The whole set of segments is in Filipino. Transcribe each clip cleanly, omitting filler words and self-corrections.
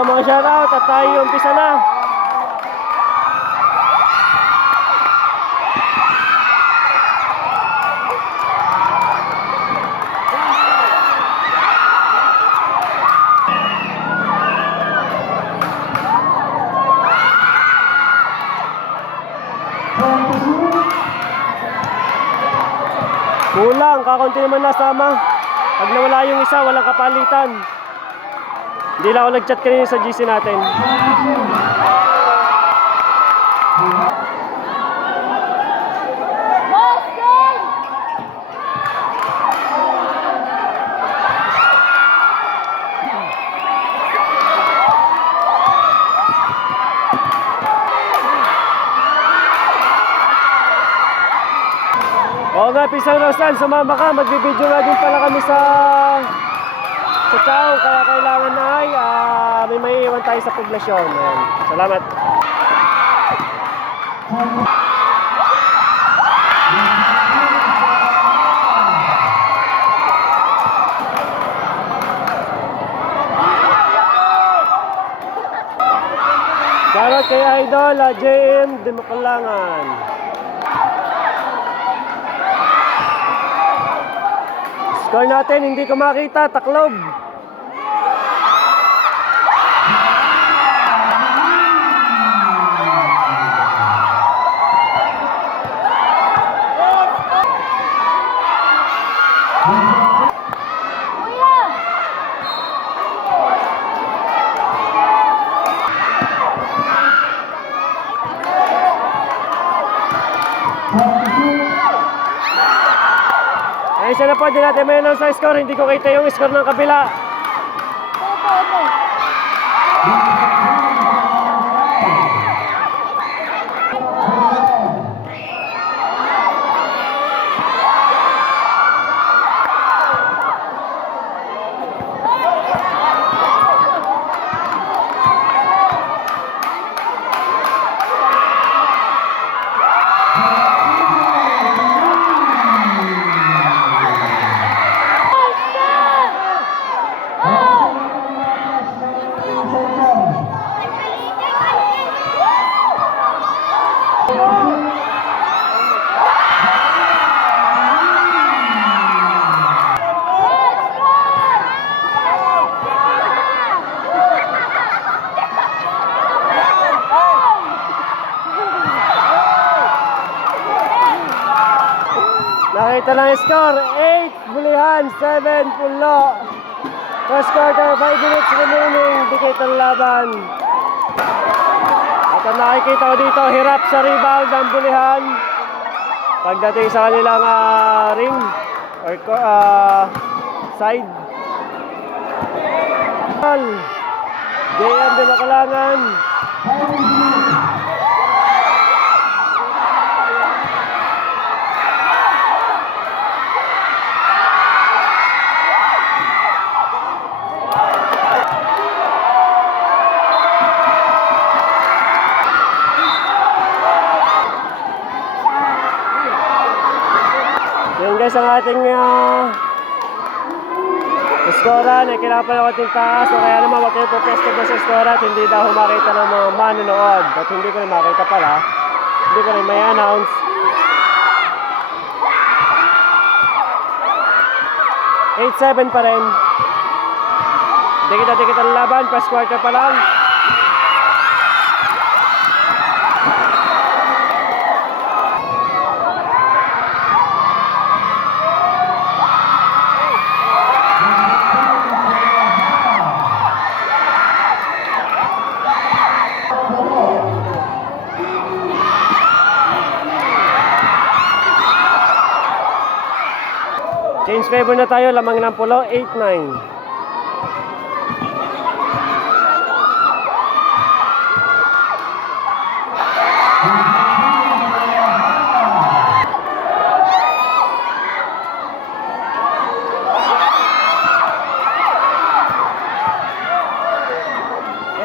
po mga shoutout at tayo umpisa na. Kulang, kakunti naman nasama. Pag nawala yung isa, walang kapalitan. Hindi lang ako nag-chat kanina sa GC natin. Oo nga, Pisang Rosan, sumama ka. Magbibideo nga din pala kami sa Chao, kaya kailangan na ay may maiiwan tayo sa poblasyon. Ayan. Salamat. Shoutout kay Idol, JM Dimakulangan. Score natin, hindi ko makita, taklob. Ay, isa na po, di natin may announce sa score. Hindi ko kita yung score ng kabila. Nakita lang yung score, 8 bulihan, 7 pulo. First quarter, 5 minutes remaining, dikit ang laban. At ang nakikita ko dito, hirap sa rebound ng bulihan. Pagdating sa kanilang ring or side. JM Dimakulangan. Yan guys ang ating skoran. Kailangan pa lang ating taas. O kaya naman wag kayo po-pesto ba sa skoran at hindi daw makita ng mga manonood. At hindi ko na makita pala. Hindi ko na may announce. 8-7 pa rin. Dikit ang laban. First quarter pa lang. Change favor na tayo, lamang ng pulo, 8-9.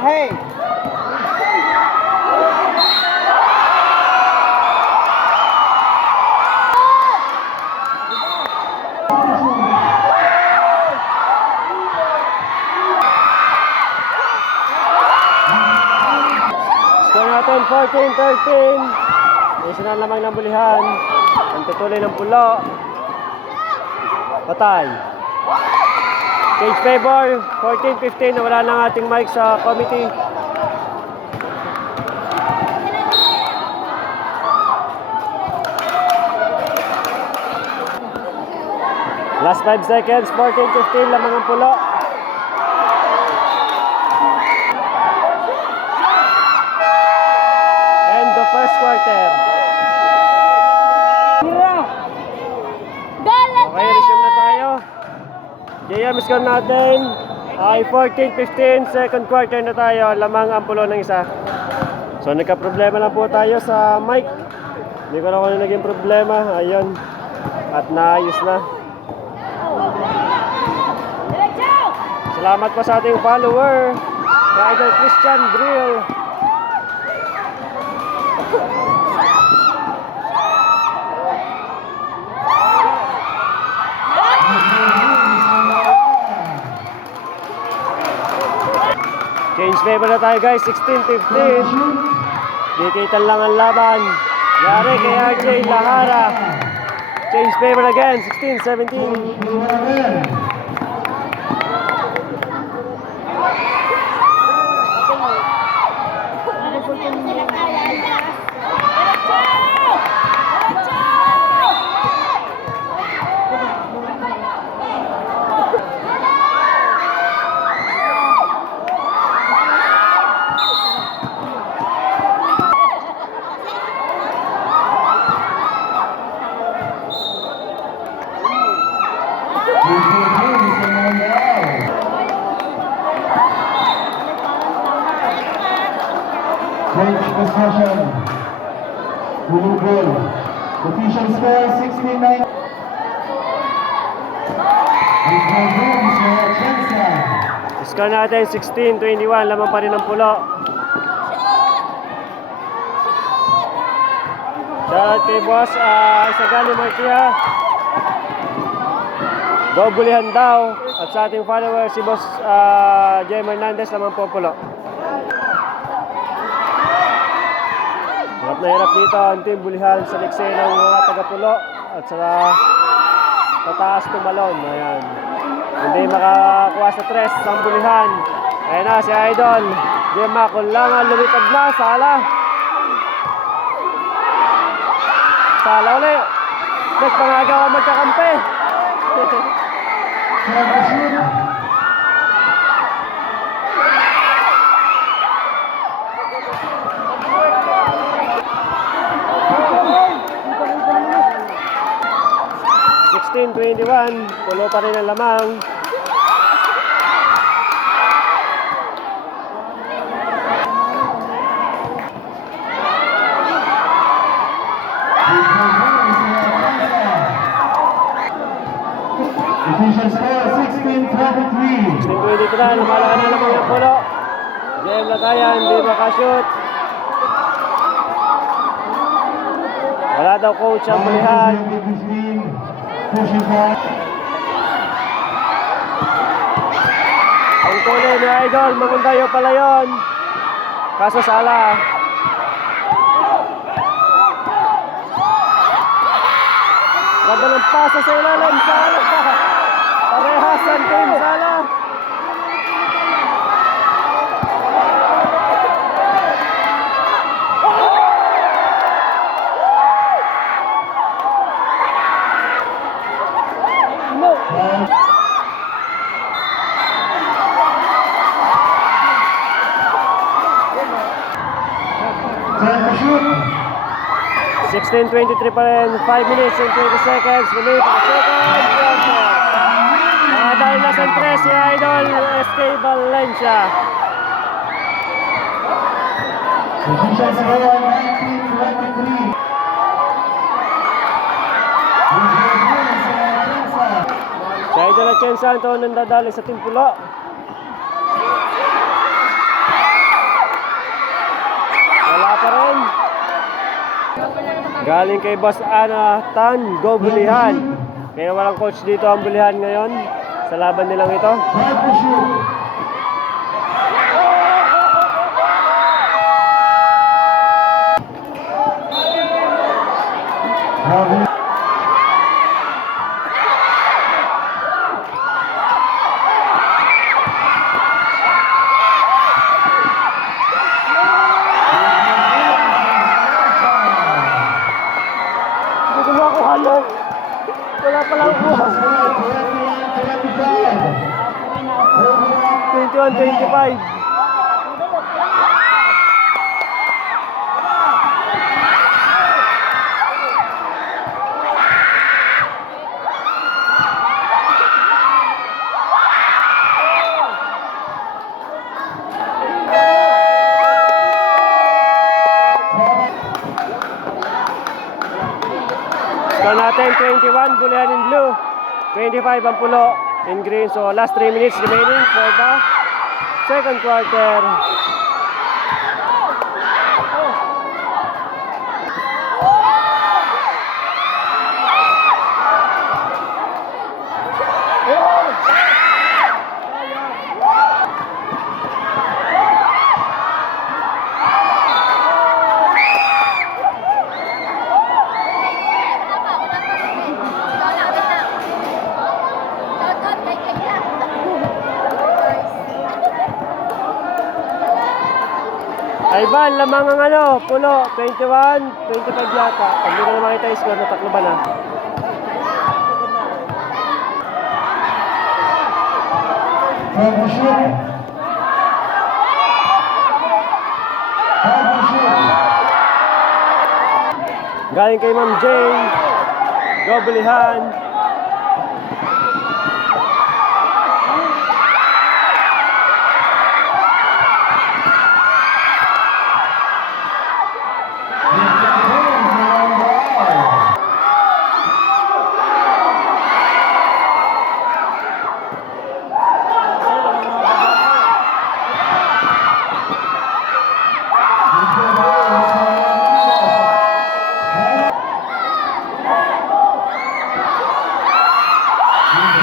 Hey! natin 14-13. Isa na lamang ng bulihan. Ang tutuloy ng pulo. Patay. Cage favor, 14-15. Nawala na ang ating mic sa committee. Last 5 seconds, 14-15. Lamang ang pulo. End of first quarter. Okay, resume na tayo. JM score natin ay 14-15. Second quarter na tayo. Lamang ang pulo ng isa. So nagka-problema lang po tayo sa mic. Hindi ko na kung ano naging problema. Ayun. At naayos na. Salamat po sa ating follower, sa Idol Christian Drill. Change favor na tayo guys, 16-15. Dikitan lang ang laban. Yari kay RJ Lahara. Change favor again, 16-17. Bench discussion. Blue goal. Official score 69. Score natin 16-21. Lamang pa rin ang pulo. Shoutout kay boss Isagali Martia. Go bulihan daw. At sa ating follower si boss Jem Hernandez. Lamang po pulo. Hirap na hirap dito ang team bulihan sa likse ng mga taga-pulo at sa tataas tumalon. Ayan. Hindi makakuha sa tres ang bulihan. Ayan na si Idol. Gemma Kulangan lumipad na. Sala. Sala ulit. Next pangagawa magkakampi. 16-21, pulo pa rin ang lamang. Official score 16-23. 16-23, lumalakan na lamang ang pulo. JM Lagayan, hindi makashoot. Wala daw coach ang bulihan. Ang tuloy ni Idol, Magundayo pala yun. Kaso sala. Ganda ng pasa sa ilalim. Sala. Parehas ang team. Sala. Time to shoot. 16-23 pa rin, 5 minutes and 20 seconds. Muli pa second quarter. Mga dahil na sa 3 si Idol SK Valencia. Official score 19-23. Si Idol Atienza ang taon ng dadali sa Timpulo. Wala pa rin. Galing kay Boss Ana Tan, go bulihan. Kaya walang coach dito ang bulihan ngayon sa laban nilang ito. Time to shoot. Robin. Hindi ko makuha lang. Wala pa lang kuha. 21-25. Score natin 21, bulihan in blue. 25 ang pulo in green. So last 3 minutes remaining for the second quarter. Ivan, lamang ang ano, pulo, 21, 25 yata. Pag hindi ko na makita yung score, nataklo ba na? Time to shoot. Time to shoot. Galing kay Ma'am Jane. Go Bulihan.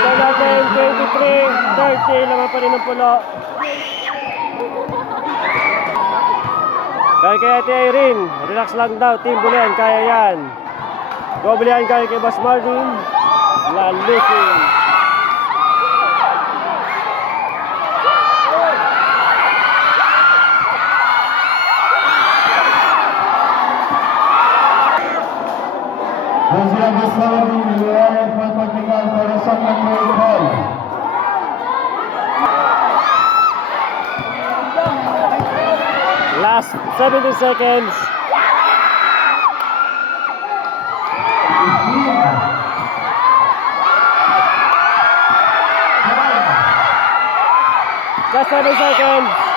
Score natin 23-30, laman pa rin ang pulo. Kaya kay Ate Irene, relax lang daw, Team Bulihan, kaya yan. Go Bulihan, kaya kay Boss Marvin, lalusin. Brazil Boss Marvin, Luana Pagpagnikan para sa Macron Hall. Last 70 seconds. Just 7 seconds.